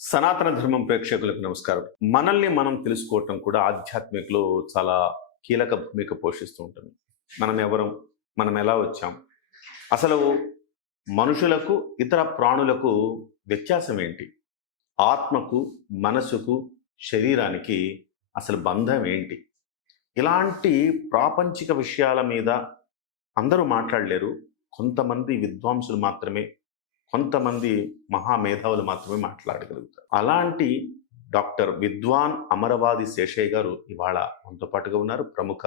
సనాతన ధర్మం ప్రేక్షకులకు నమస్కారం. మనల్ని మనం తెలుసుకోవటం కూడా ఆధ్యాత్మికలో చాలా కీలక భూమిక పోషిస్తూ ఉంటుంది. మనం ఎవరం? మనం ఎలా వచ్చాం? అసలు మనుషులకు, ఇతర ప్రాణులకు వ్యత్యాసం ఏంటి? ఆత్మకు, మనసుకు, శరీరానికి అసలు బంధం ఏంటి? ఇలాంటి ప్రాపంచిక విషయాల మీద అందరూ మాట్లాడలేరు. కొంతమంది విద్వాంసులు మాత్రమే, కొంతమంది మహామేధావులు మాత్రమే మాట్లాడగలుగుతారు. అలాంటి డాక్టర్ విద్వాన్ అమరవాది శేషయ్య గారు ఇవాళ మనతో పాటుగా ఉన్నారు. ప్రముఖ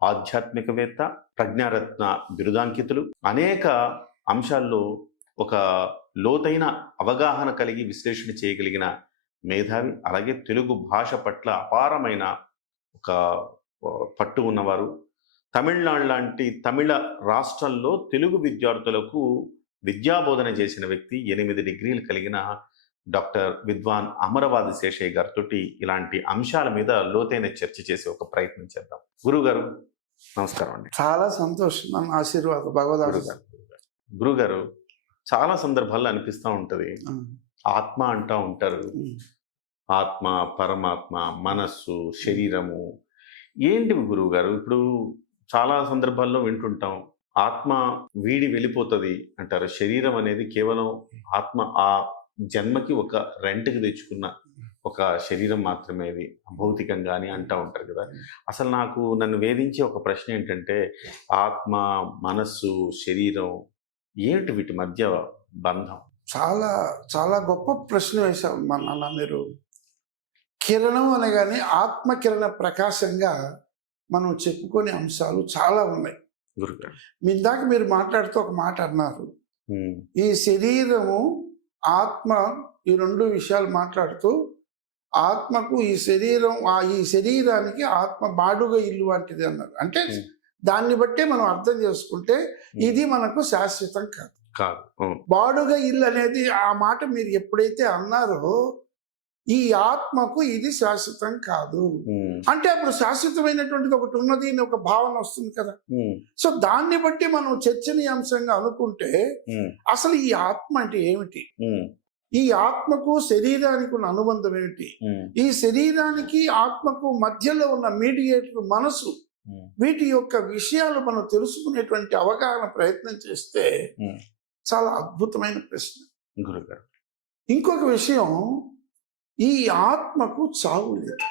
ఆధ్యాత్మికవేత్త, ప్రజ్ఞారత్న బిరుదాంకితులు, అనేక అంశాల్లో ఒక లోతైన అవగాహన కలిగి విశ్లేషణ చేయగలిగిన మేధావి, అలాగే తెలుగు భాష పట్ల అపారమైన ఒక పట్టు ఉన్నవారు. తమిళనాడు లాంటి తమిళ రాష్ట్రంలో తెలుగు విద్యార్థులకు విద్యాబోధన చేసిన వ్యక్తి, 8 డిగ్రీలు కలిగిన డాక్టర్ విద్వాన్ అమరవాది శేషయ్య గారితో ఇలాంటి అంశాల మీద లోతైన చర్చ చేసి ఒక ప్రయత్నం చేద్దాం. గురుగారు నమస్కారం అండి. చాలా సంతోషం, నన్ను ఆశీర్వాదం భగవద్. గురుగారు, చాలా సందర్భాల్లో అనిపిస్తూ ఉంటుంది, ఆత్మ అంటూ ఉంటారు. ఆత్మ, పరమాత్మ, మనస్సు, శరీరము ఏంటివి గురువు గారు? ఇప్పుడు చాలా సందర్భాల్లో వింటుంటాం, ఆత్మ వీడి వెళ్ళిపోతుంది అంటారు. శరీరం అనేది కేవలం ఆత్మ ఆ జన్మకి ఒక రెంట్కి తెచ్చుకున్న ఒక శరీరం మాత్రమే, అది భౌతికంగా అని అంటూ ఉంటారు కదా. అసలు నన్ను వేధించే ఒక ప్రశ్న ఏంటంటే, ఆత్మ, మనస్సు, శరీరం ఏంటి వీటి మధ్య బంధం? చాలా చాలా గొప్ప ప్రశ్న వేశారు మా నాన్న మీరు. కిరణం అనగానే ఆత్మ కిరణ ప్రకాశంగా మనం చెప్పుకునే అంశాలు చాలా ఉన్నాయి. ఇందాక మీరు మాట్లాడుతూ ఒక మాట అన్నారు, ఈ శరీరము ఆత్మ, ఈ రెండు విషయాలు మాట్లాడుతూ, ఆత్మకు ఈ శరీరానికి ఆత్మ బాడుగ ఇల్లు వంటిది అన్నారు. అంటే దాన్ని బట్టే మనం అర్థం చేసుకుంటే ఇది మనకు శాశ్వతం కాదు. బాడుగ ఇల్లు అనేది ఆ మాట మీరు ఎప్పుడైతే అన్నారో, ఈ ఆత్మకు ఇది శాశ్వతం కాదు అంటే అప్పుడు శాశ్వతమైనటువంటిది ఒకటి ఉన్నది అని ఒక భావన వస్తుంది కదా. సో దాన్ని బట్టి మనం చర్చనీయాంశంగా అనుకుంటే అసలు ఈ ఆత్మ అంటే ఏమిటి, ఈ ఆత్మకు శరీరానికి ఉన్న అనుబంధం ఏమిటి, ఈ శరీరానికి ఆత్మకు మధ్యలో ఉన్న మీడియేటర్ మనసు, వీటి యొక్క విషయాలు మనం తెలుసుకునేటువంటి అవగాహన ప్రయత్నం చేస్తే చాలా అద్భుతమైన ప్రశ్న గురుగారు. ఇంకొక విషయం, ఈ ఆత్మకు చావు లేదు,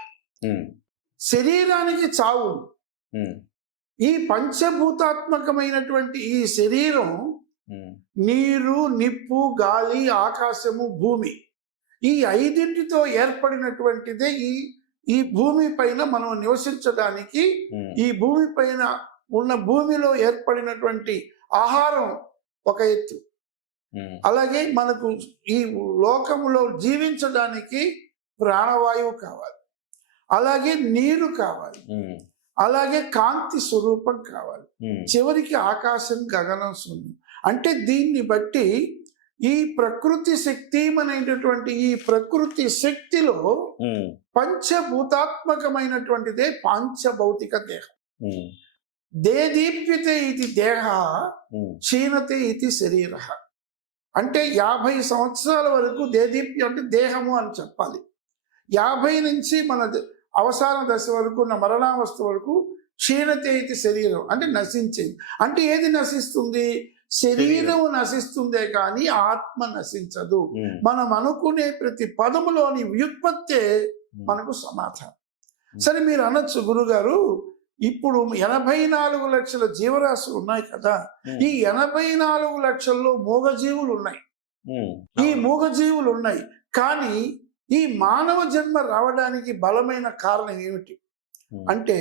శరీరానికి చావు. ఈ పంచభూతాత్మకమైనటువంటి ఈ శరీరం నీరు, నిప్పు, గాలి, ఆకాశము, భూమి, ఈ 5టితో ఏర్పడినటువంటిదే ఈ భూమి పైన మనం నివసించడానికి, ఈ భూమి పైన ఉన్న భూమిలో ఏర్పడినటువంటి ఆహారం ఒక ఎత్తు, అలాగే మనకు ఈ లోకములో జీవించడానికి ప్రాణవాయువు కావాలి, అలాగే నీరు కావాలి, అలాగే కాంతి స్వరూపం కావాలి, చివరికి ఆకాశం, గగనం, శూన్యం. అంటే దీన్ని బట్టి ఈ ప్రకృతి శక్తి అనేటటువంటి ఈ ప్రకృతి శక్తిలో పంచభూతాత్మకమైనటువంటిదే పాంచభౌతిక దేహం. దేదీప్యతే ఇది దేహ, క్షీణతే ఇది శరీర. అంటే 50 సంవత్సరాల వరకు దేదీప్యం అంటే దేహము అని చెప్పాలి. 50 నుంచి మన అవసాన దశ వరకు, ఉన్న మరణావస్థ వరకు క్షీణతే ఇది శరీరం అంటే నశించేది. అంటే ఏది నశిస్తుంది? శరీరం నశిస్తుందే కానీ ఆత్మ నశించదు. మనం అనుకునే ప్రతి పదములోని వ్యుత్పత్తే మనకు సమాధానం. సరే, మీరు అనొచ్చు గురుగారు, ఇప్పుడు 84 లక్షల జీవరాశులు ఉన్నాయి కదా, ఈ 84 లక్షల్లో మూగజీవులు ఉన్నాయి. ఈ మూగజీవులు ఉన్నాయి, కానీ ఈ మానవ జన్మ రావడానికి బలమైన కారణం ఏమిటి అంటే,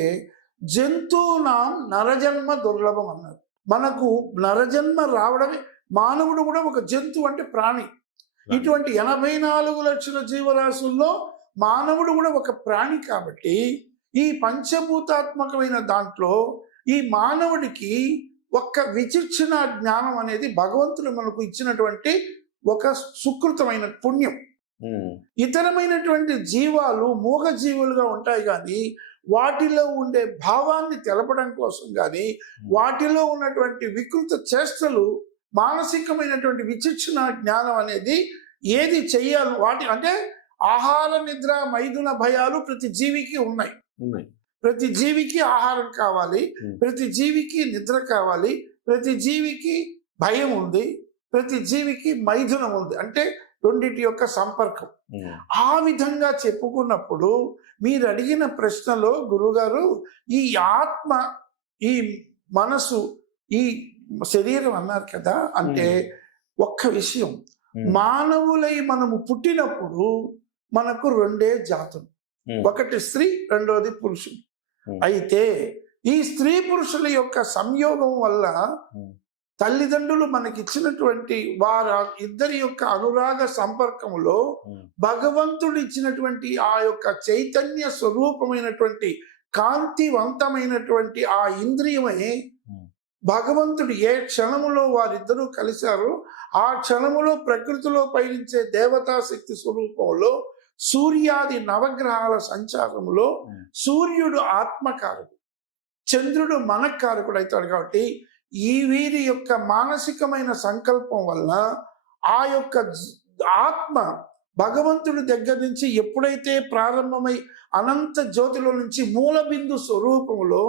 జంతువునాం నరజన్మ దుర్లభం అన్నారు. మనకు నరజన్మ రావడమే, మానవుడు కూడా ఒక జంతువు అంటే ప్రాణి. ఇటువంటి 84 లక్షల జీవరాశుల్లో మానవుడు కూడా ఒక ప్రాణి. కాబట్టి ఈ పంచభూతాత్మకమైన దాంట్లో ఈ మానవుడికి ఒక్క విచక్షణ జ్ఞానం అనేది భగవంతుడు మనకు ఇచ్చినటువంటి ఒక సుకృతమైన పుణ్యం. ఇతరమైనటువంటి జీవాలు మూగ జీవులుగా ఉంటాయి, కానీ వాటిలో ఉండే భావాన్ని తెలపడం కోసం కానీ, వాటిలో ఉన్నటువంటి వికృత చేష్టలు, మానసికమైనటువంటి విచక్షణ జ్ఞానం అనేది ఏది చెయ్యాలి వాటి అంటే ఆహార నిద్ర మైథున భయాలు ప్రతి జీవికి ఉన్నాయి. ఉన్నాయి. ప్రతి జీవికి ఆహారం కావాలి, ప్రతి జీవికి నిద్ర కావాలి, ప్రతి జీవికి భయం ఉంది, ప్రతి జీవికి మైథునం ఉంది. అంటే రెండింటి యొక్క సంపర్కం. ఆ విధంగా చెప్పుకున్నప్పుడు మీరు అడిగిన ప్రశ్నలో గురుగారు ఈ ఆత్మ, ఈ మనసు, ఈ శరీరం అన్నారు కదా, అంటే ఒక్క విషయం, మానవులై మనము పుట్టినప్పుడు మనకు రెండే జాతులు, ఒకటి స్త్రీ, రెండోది పురుషుడు. అయితే ఈ స్త్రీ పురుషుల యొక్క సంయోగం వల్ల తల్లిదండ్రులు మనకిచ్చినటువంటి వారి ఇద్దరి యొక్క అనురాగ సంపర్కములో భగవంతుడు ఇచ్చినటువంటి ఆ యొక్క చైతన్య స్వరూపమైనటువంటి కాంతివంతమైనటువంటి ఆ ఇంద్రియమే భగవంతుడు ఏ క్షణములో వారిద్దరూ కలిశారో ఆ క్షణములో ప్రకృతిలో పయనించే దేవతా శక్తి స్వరూపంలో సూర్యాది నవగ్రహాల సంచారములో సూర్యుడు ఆత్మకారకుడు, చంద్రుడు మనకారకుడు అవుతాడు. కాబట్టి ఈ వీరి యొక్క మానసికమైన సంకల్పం వల్ల ఆ యొక్క ఆత్మ భగవంతుడి దగ్గర నుంచి ఎప్పుడైతే ప్రారంభమై అనంత జ్యోతిలో నుంచి మూలబిందు స్వరూపంలో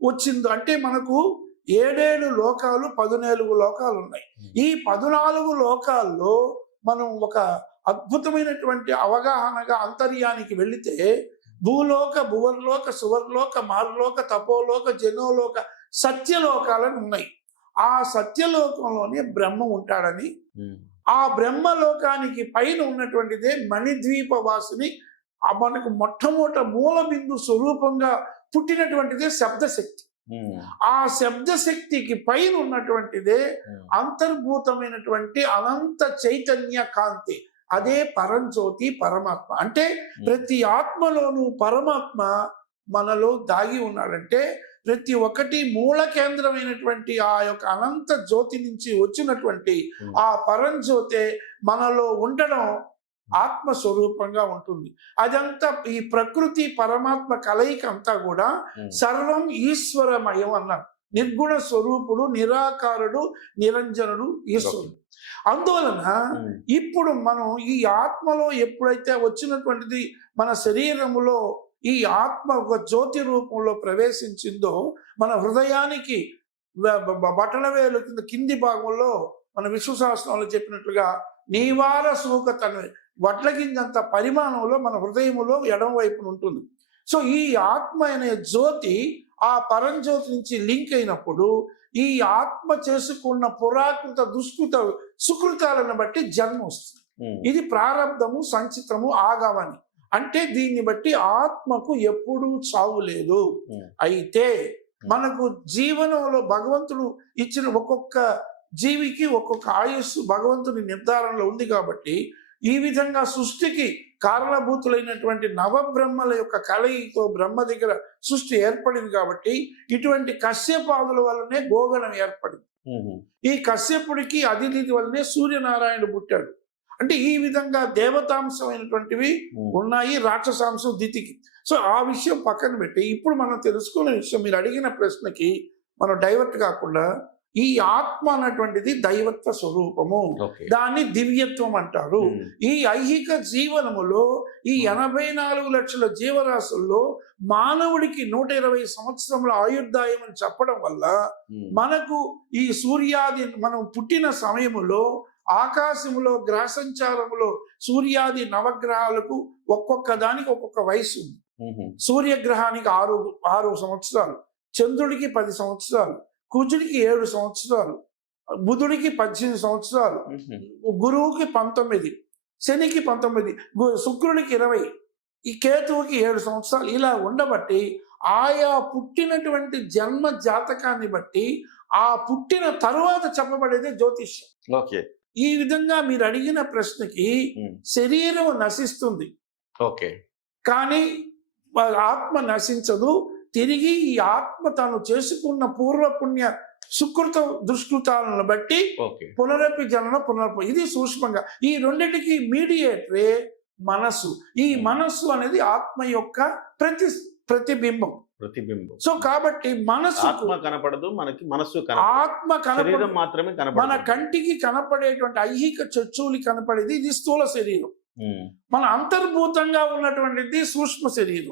వచ్చిందో, అంటే మనకు 7 లోకాలు 14 లోకాలు ఉన్నాయి. ఈ 14 లోకాల్లో మనం ఒక అద్భుతమైనటువంటి అవగాహనగా అంతర్యానికి వెళితే భూలోక, భువర్లోక, సువర్లోక, మారులోక, తపోలోక, జనోలోక, సత్యలోకాలను ఉన్నాయి. ఆ సత్యలోకంలోనే బ్రహ్మ ఉంటాడని, ఆ బ్రహ్మలోకానికి పైన ఉన్నటువంటిదే మణిద్వీప వాసిని, మనకు మొట్టమొదట మూలబిందు స్వరూపంగా పుట్టినటువంటిదే శబ్దశక్తి. ఆ శబ్దశక్తికి పైన ఉన్నటువంటిదే అంతర్భూతమైనటువంటి అనంత చైతన్య కాంతి, అదే పరంజ్యోతి పరమాత్మ. అంటే ప్రతి ఆత్మలోనూ పరమాత్మ మనలో దాగి ఉన్నాడంటే ప్రతి ఒక్కటి మూల కేంద్రమైనటువంటి ఆ యొక్క అనంత జ్యోతి నుంచి వచ్చినటువంటి ఆ పరంజ్యోతే మనలో ఉండడం ఆత్మస్వరూపంగా ఉంటుంది. అదంతా ఈ ప్రకృతి పరమాత్మ కలయిక అంతా కూడా సర్వం ఈశ్వరమయం అన్నారు. నిర్గుణ స్వరూపుడు, నిరాకారుడు, నిరంజనుడు ఈశ్వరుడు. అందువలన ఇప్పుడు మనం ఈ ఆత్మలో ఎప్పుడైతే వచ్చినటువంటిది మన శరీరములో ఈ ఆత్మ ఒక జ్యోతి రూపంలో ప్రవేశించిందో మన హృదయానికి బటనవేలు కింది భాగంలో మన విశ్వశాస్త్రంలో చెప్పినట్లుగా నీవార సూకతను వడ్ల గింజంత పరిమాణంలో మన హృదయములో ఎడమ వైపున ఉంటుంది. సో ఈ ఆత్మ అనే జ్యోతి ఆ పరంజ్యోతి నుంచి లింక్ అయినప్పుడు ఈ ఆత్మ చేసుకున్న పురాకృత దుష్కృత సుకృతాలను బట్టి జన్మ వస్తుంది. ఇది ప్రారంధము, సంచితము, ఆగమని. అంటే దీన్ని బట్టి ఆత్మకు ఎప్పుడూ చావు లేదు. అయితే మనకు జీవనంలో భగవంతుడు ఇచ్చిన ఒక్కొక్క జీవికి ఒక్కొక్క ఆయుస్సు భగవంతుని నిర్ధారణలో ఉంది. కాబట్టి ఈ విధంగా సృష్టికి కారణభూతులైనటువంటి నవబ్రహ్మల యొక్క కలయితో బ్రహ్మ దగ్గర సృష్టి ఏర్పడింది. కాబట్టి ఇటువంటి కశ్యపాదుల వల్లనే గోగణం ఏర్పడింది. ఈ కశ్యపుడికి అదితి వల్లనే సూర్యనారాయణుడు పుట్టాడు. అంటే ఈ విధంగా దేవతాంశమైనటువంటివి ఉన్నాయి, రాక్షసాంశం దితికి. సో ఆ విషయం పక్కన పెట్టి ఇప్పుడు మనం తెలుసుకునే విషయం, మీరు అడిగిన ప్రశ్నకి మనం డైవర్ట్ కాకుండా, ఈ ఆత్మ అన్నటువంటిది దైవత్వ స్వరూపము, దాన్ని దివ్యత్వం అంటారు. ఈ ఐహిక జీవనములో ఈ 84 లక్షల జీవరాశుల్లో మానవుడికి 120 సంవత్సరముల ఆయుర్దాయం అని చెప్పడం వల్ల మనకు ఈ సూర్యాది మనం పుట్టిన సమయములో ఆకాశములో గ్రహ సంచారములో సూర్యాది నవగ్రహాలకు ఒక్కొక్క దానికి ఒక్కొక్క వయసు ఉంది. సూర్యగ్రహానికి 6 సంవత్సరాలు, చంద్రుడికి 10 సంవత్సరాలు, కుజుడికి 7 సంవత్సరాలు, బుధుడికి 18 సంవత్సరాలు, గురువుకి 19, శనికి 19, శుక్రుడికి 20, ఈ కేతువుకి 7 సంవత్సరాలు. ఇలా ఉండబట్టి ఆయా పుట్టినటువంటి జన్మ జాతకాన్ని బట్టి ఆ పుట్టిన తరువాత చెప్పబడేదే జ్యోతిష్యం. ఓకే. ఈ విధంగా మీరు అడిగిన ప్రశ్నకి శరీరం నశిస్తుంది, ఓకే, కానీ ఆత్మ నశించదు. తిరిగి ఈ ఆత్మ తాను చేసుకున్న పూర్వపుణ్య సుకృత దుష్కృతాలను బట్టి పునరపి జనన ఇది సూక్ష్మంగా ఈ రెండిటికి మీడియేటరే మనస్సు. ఈ మనస్సు అనేది ఆత్మ యొక్క ప్రతిబింబం. ప్రతిబింబం. సో కాబట్టి మనసు ఆత్మ కనపడదు, మనకి మనస్సు కనపడదు, ఆత్మ కనపడ శరీరం మాత్రమే మన కనపడదు. కంటికి కనపడేటువంటి ఐహిక చచ్చులు కనపడేది ఇది స్థూల శరీరం. మన అంతర్భూతంగా ఉన్నటువంటిది సూక్ష్మ శరీరం.